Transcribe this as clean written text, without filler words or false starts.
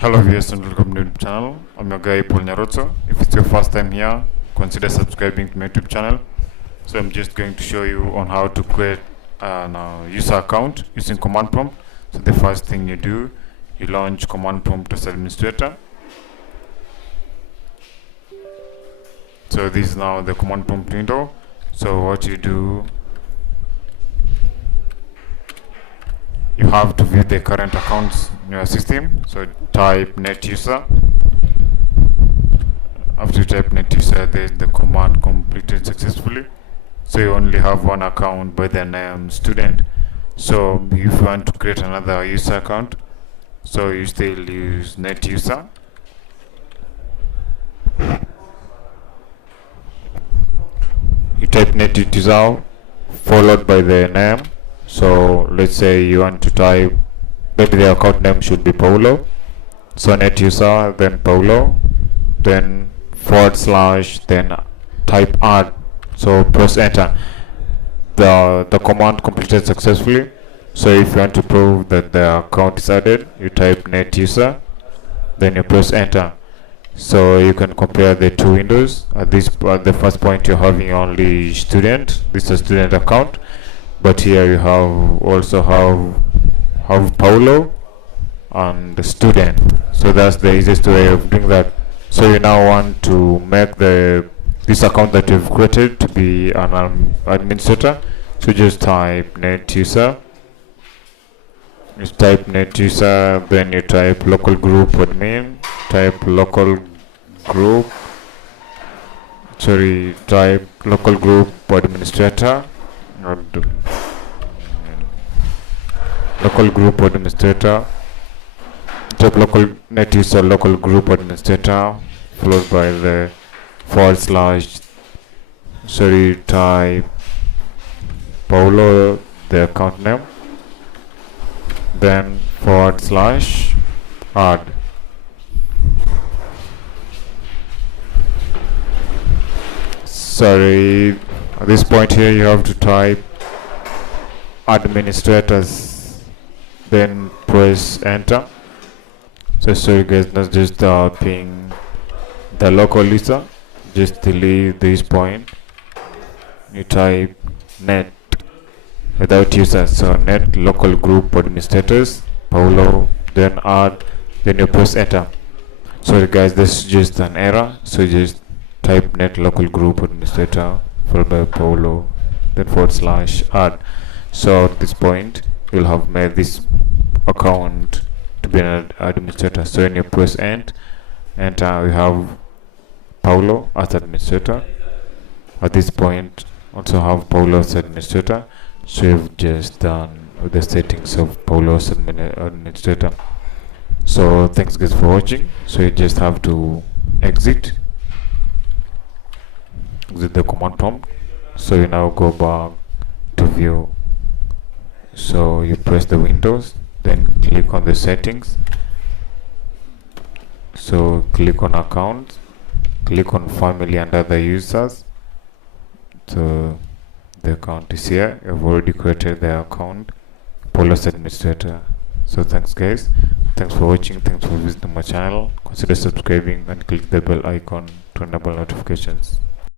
Hello viewers and welcome to my YouTube channel. I'm your guy Paul. If it's your first time here, consider subscribing to my YouTube channel. So I'm just going to show you on how to create an user account using command prompt. So the first thing you do, you launch command prompt as administrator. So this is now the command prompt window. So what you do, you have to view the current accounts in your system. So type net user. After you type net user, there's the command completed successfully. So you only have one account by the name student. So if you want to create another user account, so you still use net user. You type net user followed by the name. So let's say you want to type, maybe the account name should be Paulo. So net user, then Paulo, then /, then type add. So press enter. The command completed successfully. So if you want to prove that the account is added, you type net user, then you press enter. So you can compare the two windows. At the first point you're having only student. This is a student account, but here you also have Paulo and the student. So that's the easiest way of doing that. So you now want to make this account that you've created to be an administrator. So just type net user. You type net user, then you type local group admin, type local group administrator, local group administrator, type local net user local group administrator, followed by the /, type Paulo, the account name, then / add. Sorry, at this point here you have to type administrators, then press enter. So sorry guys, not just ping the local user, just delete this point. You type net without user, so net local group administrators Paulo, then add, then you press enter. Sorry guys, this is just an error, so just type net local group administrator followed by Paulo, then / add. So at this point you'll have made this account to be an administrator. So when you press enter, we have Paulo as administrator. At this point also have Paulo as administrator. So you've just done with the settings of Paulo as administrator. So thanks guys for watching. So you just have to exit the command prompt. So you now go back to view. So you press the windows, then click on the settings. So click on accounts, click on family and other users. So the account is here. You've already created the account, Paulo's administrator. So thanks guys, thanks for watching, thanks for visiting my channel. Consider subscribing and click the bell icon to enable notifications.